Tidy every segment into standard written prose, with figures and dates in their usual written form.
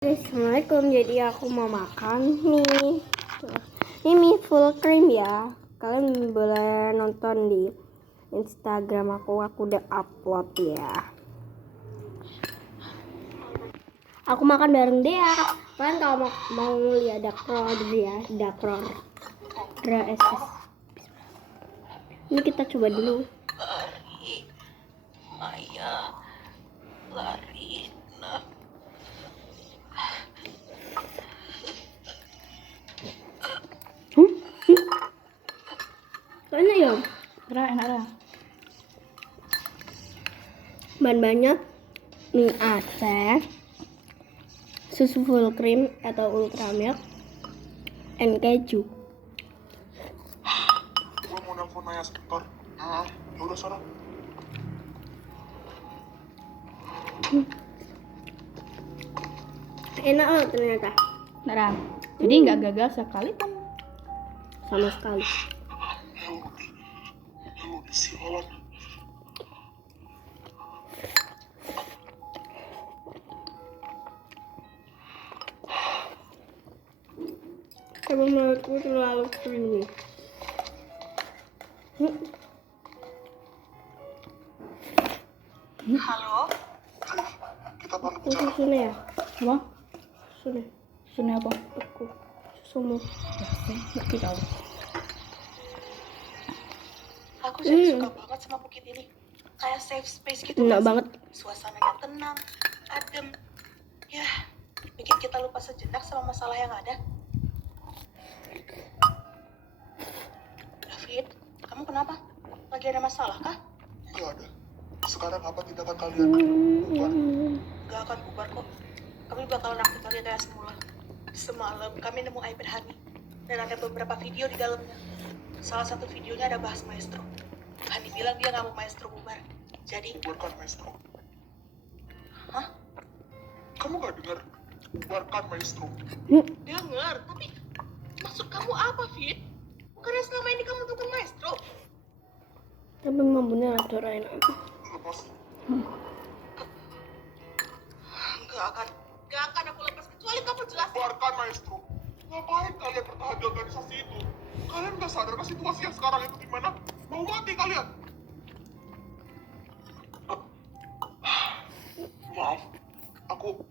Assalamualaikum, jadi aku mau makan mie. Ini mie full cream ya. Kalian boleh nonton di Instagram aku udah upload ya. Aku makan bareng Dea. Kalian kalau mau lihat dakror ya, dakror SS. Ini kita coba dulu. Lari, Maya, lari, nah. Enak ya? Enak lah. Bahan-bahannya mie Aceh, susu full cream atau ultra milk, and keju. Gue mau nelfon Naya sebentar. Ya udah sana. Enak loh ternyata. Nah, jadi nggak gagal sekali pun. Sama sekali. Lu disialan. Tapi menurutku terlalu creamy. Halo, Ayo, kita perlu Itu bicara. susunya ya? Apa? Susunya. Susunya apa? Aku. Susumu. Ngerti tahu. aku jadi suka banget sama bukit ini. Kayak safe space gitu. Enak nggak sih? banget. Suasananya tenang, adem. Ya, bikin kita lupa sejenak sama masalah yang ada. David, kamu kenapa? Lagi ada masalah kah? Gak ada. Sekarang apa tindakan kalian? Bukan. Gak akan bubar kok. Kami bakalan aktif lagi kayak semula. Semalam kami nemu iPad Hani dan ada beberapa video di dalamnya. Salah satu videonya ada bahas maestro. Hani bilang dia nggak mau maestro bubar. Jadi, Bubarkan maestro. hah? Kamu gak dengar? Bubarkan maestro. Dengar, tapi maksud kamu apa, Fit? Bukannya selama ini kamu dukung maestro? Tapi memang benar ada enak. Lepas. Gak akan aku lepas kecuali kamu jelasin. Bubarkan maestro. Ngapain kalian bertahan di organisasi itu? Kalian gak sadar ke situasi yang sekarang itu gimana? Mau mati kalian? Maaf, aku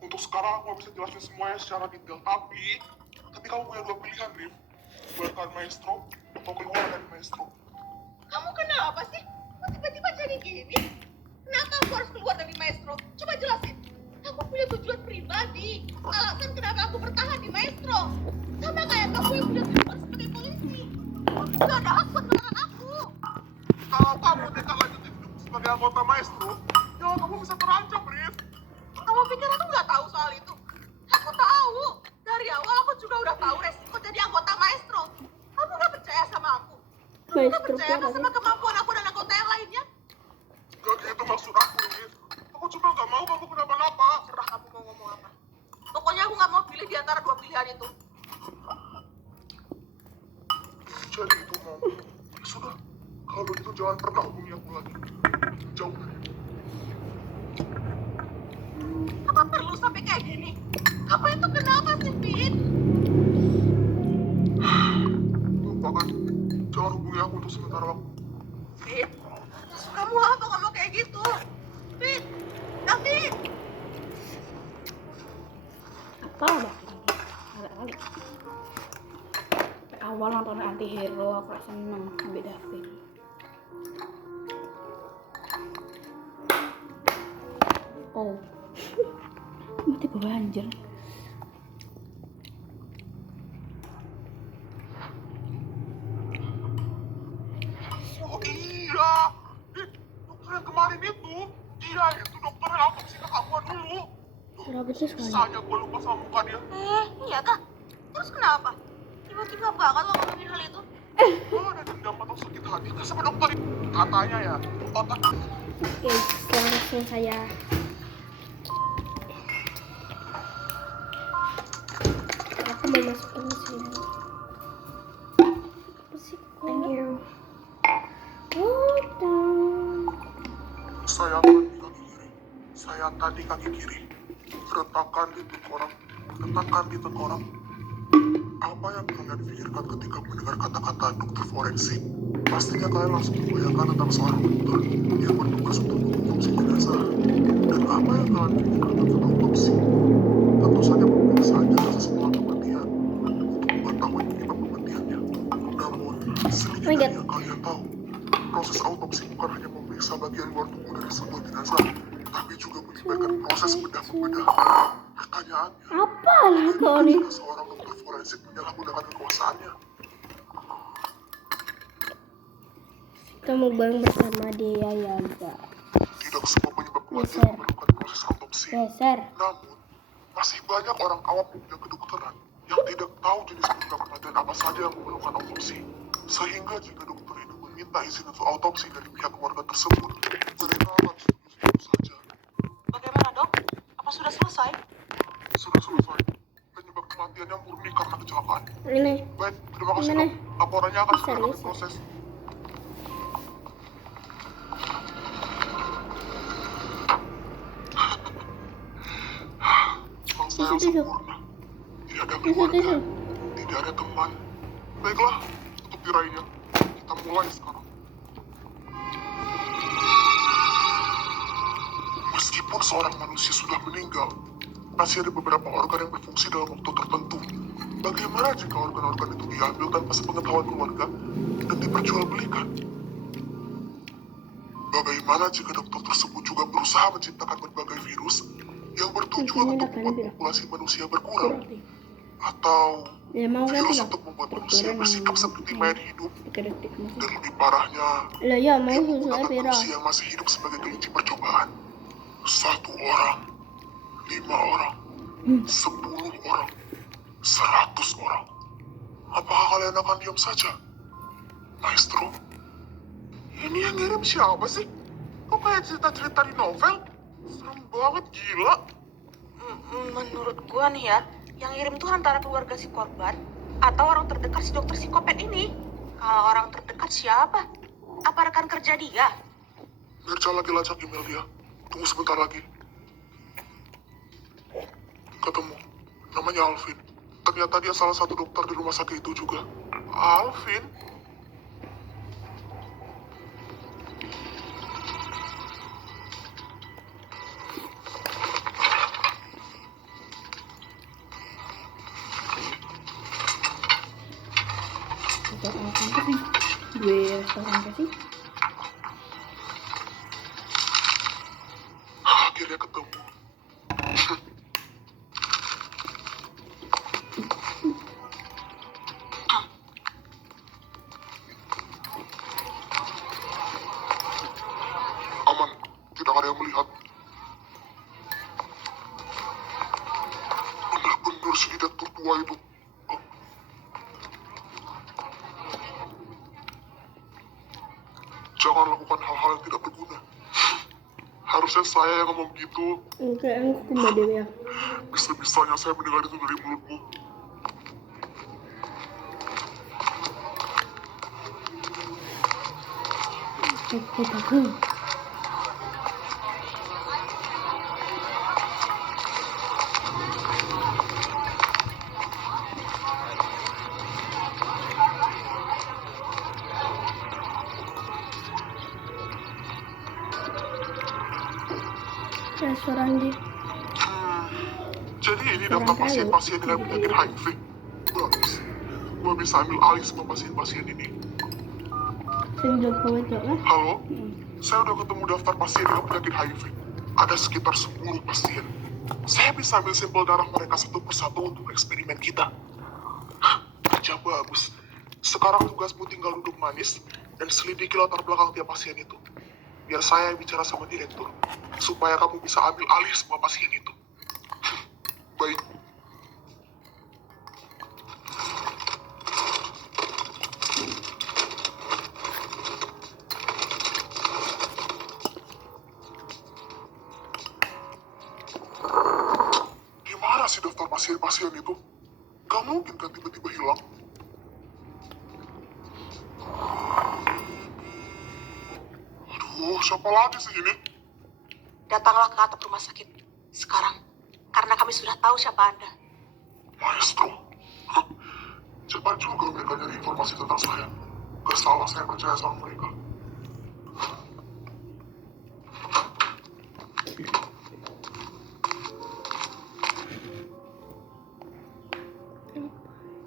untuk sekarang aku gak bisa jelasin semuanya secara detail. Tapi kamu punya dua pilihan, Rif. Bubarkan maestro atau keluar dari maestro. Kamu kenapa sih? Kok tiba-tiba jadi gini? Kenapa aku harus keluar dari maestro? Coba jelasin. Aku punya tujuan pribadi. Alasan kenapa aku bertahan di maestro. Sama kayak kamu yang punya tujuan sebagai polisi. Kamu gak ada hak buat melarang aku. Kalau kamu tidak lanjutin hidup sebagai anggota maestro, ya kamu bisa terancam, Rif. Kamu pikir aku nggak tahu soal itu? Aku tahu. Dari awal aku juga udah tahu resiko jadi anggota maestro. Kamu nggak percaya sama aku? Kamu nggak Maestro percaya apa? sama kemampuan aku dan anggota yang lainnya? Gak gitu maksud aku, Rif. Aku cuma gak mau kamu kenapa-napa. Serah kamu mau ngomong apa. Pokoknya aku nggak mau pilih di antara dua pilihan itu. Jadi itu mau. Ya sudah, kalau begitu jangan pernah hubungi aku lagi. Jauh dari itu. Apa perlu sampai kayak gini? Kamu itu kenapa sih, Fit? Lupakan. Jangan hubungi aku untuk sementara waktu. Fit, maksud kamu apa kalau kayak gitu? Fit, David. Apa dah? Agak kali. Awal nonton anti hero aku seneng ambil David. Oh. Mati banjir. Oh iya. Dokter yang kemarin itu. Dia itu dokter yang autopsi ke kamu dulu. Berapa sih sekali? Bisanya gue lupa sama muka dia. Iya kah? Terus kenapa? Tiba-tiba banget lo ngomongin hal itu? Kalau ada dendam atau sakit hati kan sama dokter itu. Katanya ya, otak Oke, langsung saya. Aku mau masukin sini. Apa sih? Thank you. saya tadi kaki kiri. Saya tadi kaki kiri. retakan di tengkorak, retakan di tengkorak. Apa yang kalian pikirkan ketika mendengar kata-kata dokter forensik? Pastinya kalian langsung membayangkan tentang seorang dokter yang bertugas untuk mengotopsi jenazah. Dan apa yang kalian pikirkan tentang autopsi? Tentu saja pemeriksaan jenazah setelah kematian untuk mengetahui penyebab kematiannya. Namun, sedikit Oh my God. dari yang kalian tahu, proses autopsi bukan hanya memeriksa bagian luar tubuh dari sebuah jenazah, tapi juga melibatkan proses bedah membedah. Pertanyaannya, Apa lah kau nih? jika seorang dokter forensik menyalahgunakan kekuasaannya? Kita mukbang bersama dia ya enggak? Tidak semua penyebab kematian Geser. memerlukan proses autopsi. Geser. Namun, masih banyak orang awam di bidang kedokteran yang tidak tahu jenis penyebab kematian apa saja yang memerlukan autopsi. Sehingga jika dokter itu meminta izin untuk autopsi dari pihak keluarga tersebut, mereka akan setuju saja. Bagaimana dok? Apa sudah selesai? Sudah selesai. Penyebab kematiannya murni karena kecelakaan. Ini. Baik, terima kasih Gimana? dok. Laporannya akan segera kami Serius? proses. Memang saya Tisu, tisu. sempurna. Tidak ada Tisu, keluarga, tisu. tidak ada teman. Baiklah, tutup tirainya. Kita mulai sekarang. Meskipun seorang manusia sudah meninggal, masih ada beberapa organ yang berfungsi dalam waktu tertentu. Bagaimana jika organ-organ itu diambil tanpa sepengetahuan keluarga dan diperjualbelikan? Bagaimana jika dokter tersebut juga berusaha menciptakan berbagai virus yang bertujuan untuk membuat populasi manusia berkurang? Atau Ya mau kan virus tidak? untuk membuat manusia bersikap seperti mayat hidup? Detik masih. Dan lebih parahnya, Lah ya mau yang susu menggunakan viral. manusia yang masih hidup sebagai kelinci percobaan. 1 orang, 5 orang, 10 orang, 100 orang. Apakah kalian akan diam saja? Maestro, ini yang ngirim siapa sih? Kok kayak cerita-cerita di novel? Serem banget, gila. Menurut gua nih ya, yang ngirim tuh antara keluarga si korban atau orang terdekat si dokter psikopat ini. Kalau orang terdekat siapa? Apa rekan kerja dia? Mirza lagi lacak email dia. Tunggu sebentar lagi. Ketemu. Namanya Alvin. Ternyata dia salah satu dokter di rumah sakit itu juga. Alvin? Restoran apa sih? Dua restoran apa sih? Akhirnya ketemu. Aman, tidak ada yang melihat. Benar-benar si direktur tua itu. Oh. Jangan lakukan hal-hal yang tidak berguna. Harusnya saya yang ngomong gitu. Enggak, aku kembali dewe ya. Bisa-bisanya saya mendengar itu dari mulutmu. Bagus. Restoran di Jadi ini daftar pasien-pasien dengan penyakit HIV. Bagus. Gua bisa ambil alih semua pasien-pasien ini. sing Joko itu kan? Halo? Saya udah ketemu daftar pasien dengan penyakit HIV. Ada sekitar 10 pasien. Saya bisa ambil sampel darah mereka satu persatu untuk eksperimen kita. Kerja bagus. Sekarang tugasmu tinggal duduk manis dan selidiki latar belakang tiap pasien itu. Biar saya yang bicara sama direktur, supaya kamu bisa ambil alih semua pasien itu. Baik. Di mana sih daftar pasien-pasien itu? Gak mungkin kan tiba-tiba hilang. Aduh, siapa lagi sih ini? Datanglah ke atap rumah sakit sekarang. karena kami sudah tahu siapa Anda. Maestro. Cepat juga mereka nyari informasi tentang saya. Gak salah saya percaya sama mereka.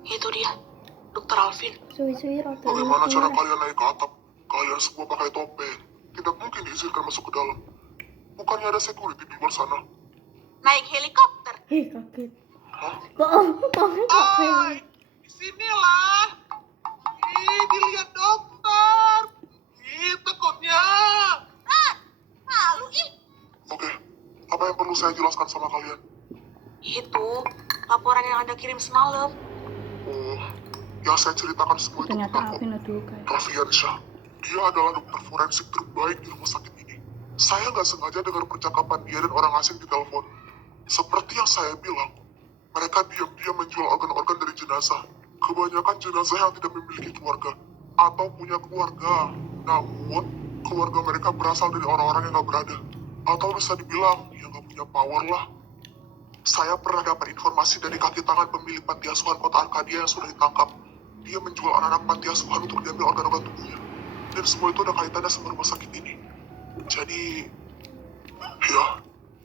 Itu dia, Dr. Alvin. Suwi-suwi roti. Bagaimana cara kalian naik ke atap? Kalian semua pakai topeng. Tidak mungkin diizinkan masuk ke dalam. Bukannya ada security di luar sana? Naik helikopter. Hei, kaget. Hah? Kaget. Disinilah. Dilihat dokter. Takutnya. Malu ih. Oke, apa yang perlu saya jelaskan sama kalian? Itu laporan yang Anda kirim semalam. Oh, yang saya ceritakan semua itu Ternyata benar kok. Alvin udah kayak. Raffiansyah, dia adalah dokter forensik terbaik di rumah sakit ini. Saya nggak sengaja dengar percakapan dia dan orang asing di telepon. Seperti yang saya bilang, mereka diam-diam menjual organ-organ dari jenazah. Kebanyakan jenazah yang tidak memiliki keluarga atau punya keluarga. Namun, keluarga mereka berasal dari orang-orang yang nggak berada. Atau bisa dibilang, yang nggak punya power lah. Saya pernah dapat informasi dari kaki tangan pemilik panti asuhan kota Arkadia yang sudah ditangkap. Dia menjual anak-anak panti asuhan untuk diambil organ-organ tubuhnya. Dan semua itu ada kaitannya sama rumah sakit ini. Jadi, ya,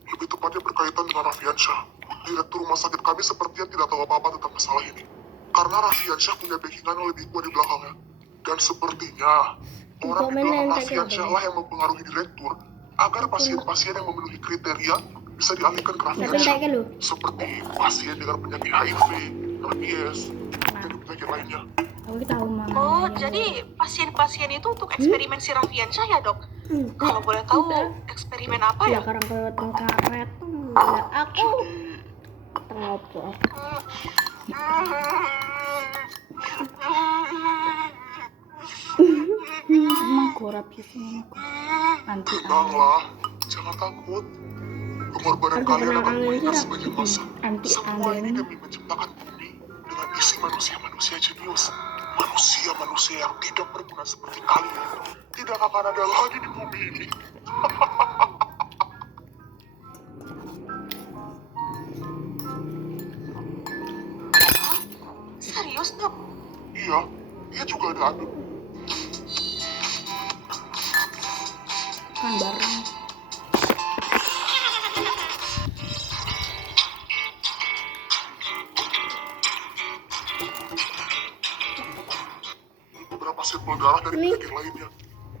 lebih tepatnya berkaitan dengan Raffiansyah. Direktur rumah sakit kami sepertinya tidak tahu apa-apa tentang masalah ini. Karena Raffiansyah punya backingan yang lebih kuat di belakangnya. Dan sepertinya, orang di belakang Raffiansyah lah yang mempengaruhi direktur agar pasien-pasien yang memenuhi kriteria bisa dialihkan ke Raffiansyah. Seperti pasien dengan penyakit HIV, rabies, dan penyakit lainnya. Aku tahu mana. Oh, jadi pasien-pasien itu untuk eksperimen si Raffiansyah ya, Dok? Kalau boleh tahu, eksperimen apa Ya ya? karang kelewat karet. Ya aku ngopo. Emang gue rapisin nanti Tenanglah, jangan takut. Pengorbanan Harus kalian tenang akan angin kuingat sih, sebagai masa. Anti Semua ini angin. demi menciptakan bumi dengan isi manusia-manusia jenius. Manusia-manusia yang tidak berguna seperti kalian. Tidak akan ada lagi di bumi ini. Serius, Dok? Iya, dia juga ada anak. Kan bareng. Beberapa sampel darah dari penyakit lainnya.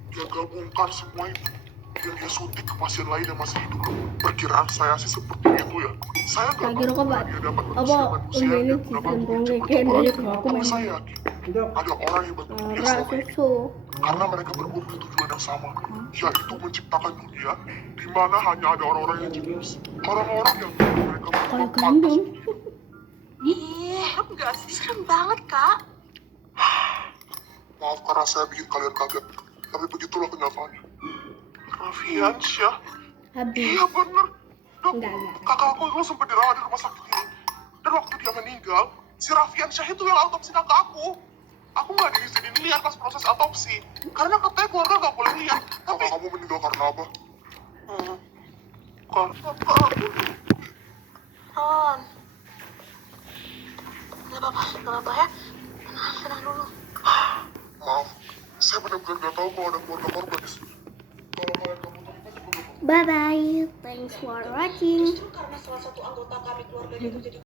Dia gabungkan semua itu. Dan dia suntik ke pasien lain yang masih hidup. Perkiraan saya sih seperti itu ya. Saya nggak Lagi rokok, Pak. dia dapat Apa manusia ini yang si dapat kembung mungkin keken cepat dari cepat. aku main Saya yakin ada orang yang bantu dia ras selama ini. susu. Karena mereka berdua punya tujuan yang sama, yaitu menciptakan dunia di mana hanya ada orang-orang yang jenius. Orang-orang yang mereka Kayak bermanfaat. gandum. Ih, enggak sih. Serem banget, Kak. Maaf karena saya bikin kalian kaget, tapi begitulah kenyataannya. Raffiansyah? Habis. Iya bener. Dok, Enggak. kakakku dulu sempat dirawat di rumah sakit ini. Dan waktu dia meninggal, si Raffiansyah itu yang autopsi kakak aku. Aku nggak diizinin lihat pas proses autopsi. Karena katanya keluarga nggak boleh lihat. Tapi kamu meninggal karena apa? Karena aku. Ron. Gak apa-apa ya. Tenang dulu. Maaf, saya benar-benar nggak tahu kalau ada keluarga korban di sini. Kalau kalian kamu tahu juga nggak apa-apa. Bye bye. Thanks for watching. Justru karena salah satu anggota kami keluarganya itu jadi